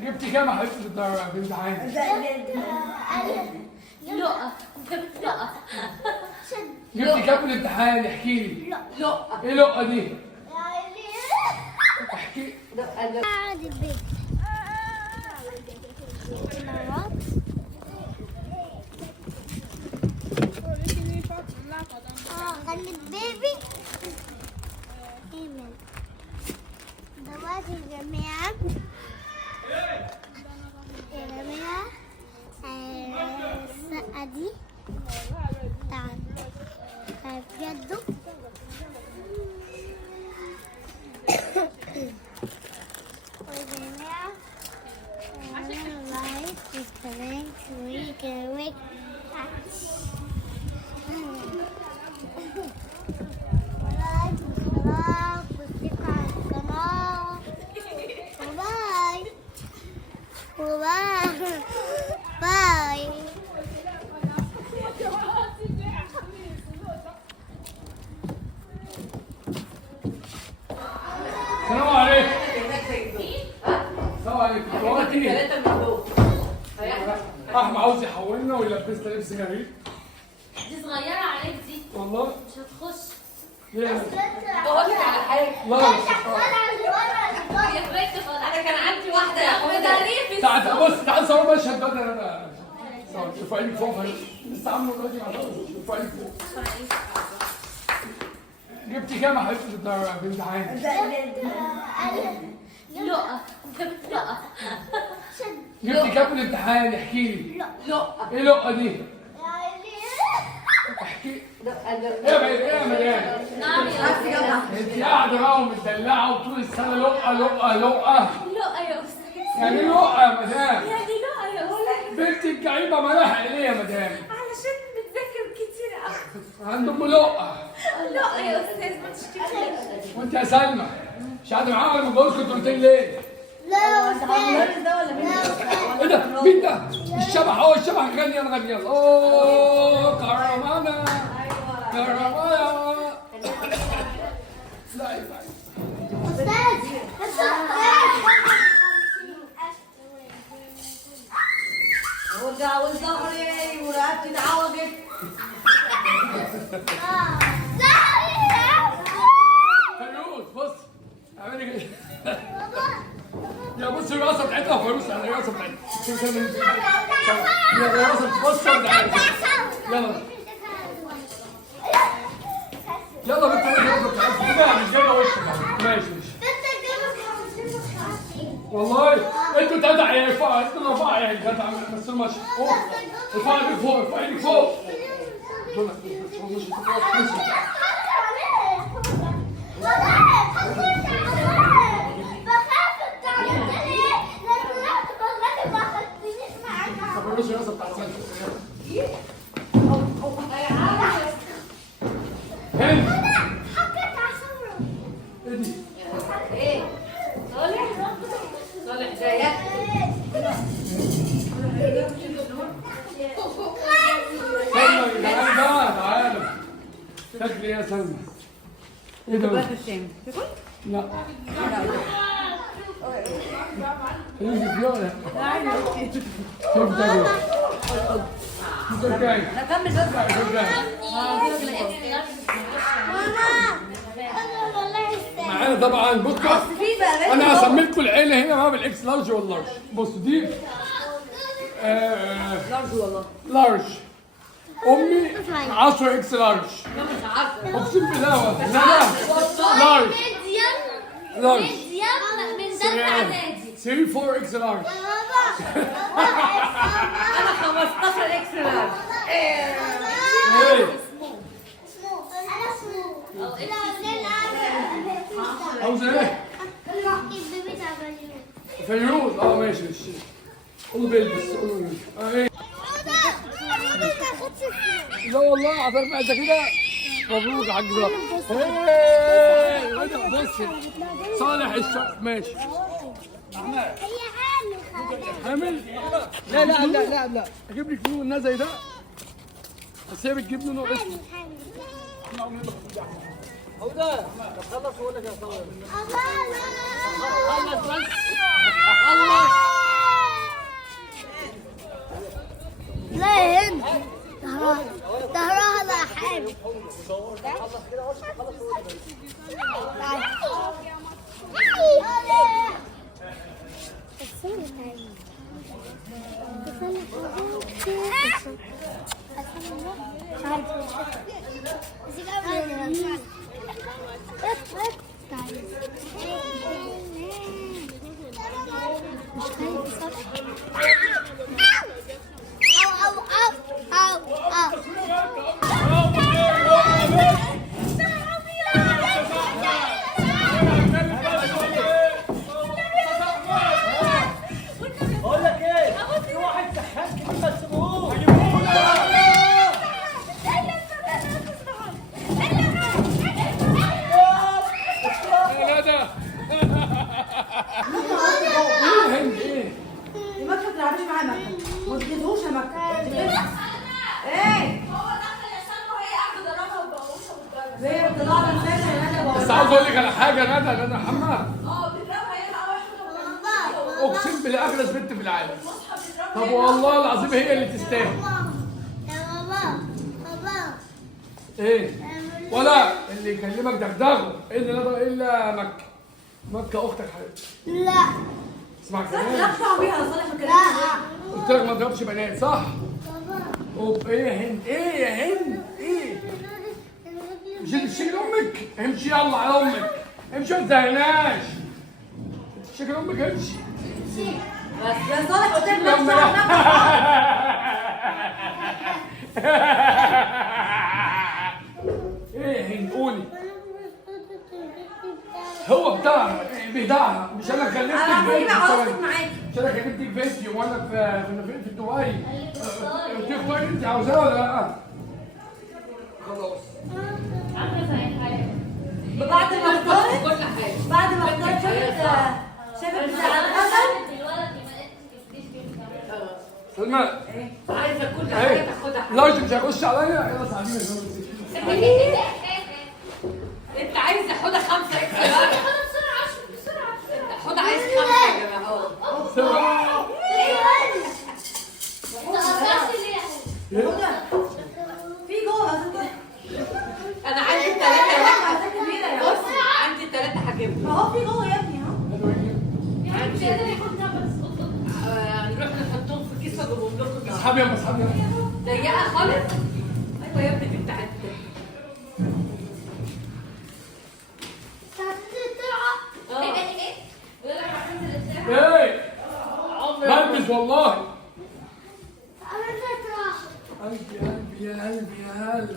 جبت كام يا حبيبتي في الامتحان؟ لا لا جبت كام في الامتحان؟ احكي لي. لا ايه لقه دي؟ احكي. قاعد البيت غني البيبي ايمن دلوقتي يا جماعة الشقة دي بتاعت جدو وجماعة لايك وكمان ويك ولايك واشتراك واشتركوا على القناة وباي وباي باي. السلام عليكم. السلام عليكم. دلوقتي احمد عاوز يحولنا ويلبسنا لبس جميل. دي صغيرة عليك دي والله مش هتخش. ليه؟ بقول لك على حاجة لا يا بنت انا كان عندي واحدة يا اخويا تعال بص تعال صور مشهد بدل انا شوف عيني فوق لسه عامله دلوقتي مع شوف عيني فوق. جبت كام يا حبيبتي في الامتحان؟ لا لا جبت كام في الامتحان؟ احكي لي. لا ايه لقه دي؟ احكي. ايه يا مدام؟ نعم يا انت قاعده بقى ومتدلعه وطول السنه لقه لقه لقه. لا يا استاذ يعني لقه يا مدام. يعني لا يا استاذ بنتك جايبه ملاحق ليه يا مدام؟ علشان بتذاكر كتير قوي. عند ام لقه. لا يا استاذ ما تشتكيش. وانت يا سلمى مش قاعده معاها لما جوزك كنت قلت لي ليه؟ لا يا أستاذ ايه ده؟ مين ده؟ الشبح اهو الشبح غني يلا غني يلا. اوه كرمانه كرمانه. لا ينفع. والظهري ورقبتي اتعوجت. فيروز بص اعملي كده. يا بص الرقصه بتاعتها فيروز على الرقصه بتاعتها. يا الرقصه بص يلا يلا بنت الرقصه بتاعتها مش جايبه وشك. ماشي والله انتوا تلاتة عيال ارفعوا انتوا ارفعوا عيال جدع بس ماشي ارفعوا ايدك فوق ارفعوا ايدك فوق. فيروز الرقصه بتاعتها هند ايه دي؟ صالح زيك. سلمى تعالى بقى تعالى. تاكلي يا سلمى. ايه ده؟ لا يوسف يولا كيف تاكل؟ تركاي نكمل معانا طبعا بكره انا هسمي لكم العيله هنا بقى بالاكس لارج واللارج. بصوا دي لارج والله. لارج امي 10 اكس لارج اقسم بالله والله. لا لارج لارج من ده اعدادي 3 4 اكس لارج. انا 15 اكس لارج. ايه عاوزه ايه؟ فيروز ماشي ماشي. قول بيلبس قول ايه؟ لا والله عفاك بقى انت كده. مبروك يا حاج زهر. ايه ده بص صالح الشق ماشي. احمد حامل؟ لا لا لا لا لا اجيب لك منه زي ده بس هي بتجيب منه اسمه. هو ده خلص واقول لك يا صاحبي. خلص بس. الله بقول لك ايه؟ في واحد سحاب كده ما تسيبوهوش. يا ندى هند ايه؟ مكة ما تلعبيش معاه مكة، ما تجيبهوش يا مكة. ايه؟ هو دخل يسلم وهي قاعده تضربها وتبوشها وتضربها. هي بتطلع من فين يا ندى؟ بس عاوز اقول لك على حاجه يا ندى محمد، بتضربها هي بقى واحده. اقسم بالله اغلى بنت في العالم. المصحف طب والله العظيم هي اللي تستاهل. يا بابا بابا ايه؟ ولا اللي يكلمك دغدغه الا مكه. مكه اختك حبيبتي. لا اسمع لا كلامي. تدفع بيها يا صالح ما لا كلمتش. قلت لك ما تضربش بنات صح؟ بابا اوب ايه يا هند؟ ايه يا هند؟ ايه؟ مش تشيل امك؟ امشي يلا على امك. امشي ما تزهقناش. تشيل امك امشي. بس يا صالح قلت لك ما يلا. تدفع. ايه يا هند قولي. هو بتاعها مش انا كلمتك انا هجيب فيديو. عروستك معاكي. مش انا كلمتك فيديو وانا كنا في دبي. قلت لك طيب انت عاوزاها ولا لا؟ خلاص. بعد ما اختارت بعد ما اختارت شافت بتاع الغزل. سلمى عايزه كل اهي حاجه تاخدها. لا انت مش هيخش عليا يلا ساعديني. انت عايز حوضه 5 اكس خدها بسرعه عشان بسرعه. حوضه عايز 5 يا جماعه اهو. سلمى انت قطعت ليه؟ في جوه انا عندي 3 كبيره يا بص عندي 3 هجيبهم. اهو في جوه يا ابني اهو. يعني مش قادر يكون ده بس. نروح نحطهم في كيس واجيبهم لكم. اصحابي يا اصحابي ضيقه خالص. ايوه يا ابني دي بتاعتك. بيقول لك هتنزل الساعه. ايه بلبس والله. قلبي قلبي يا قلبي يا قلبي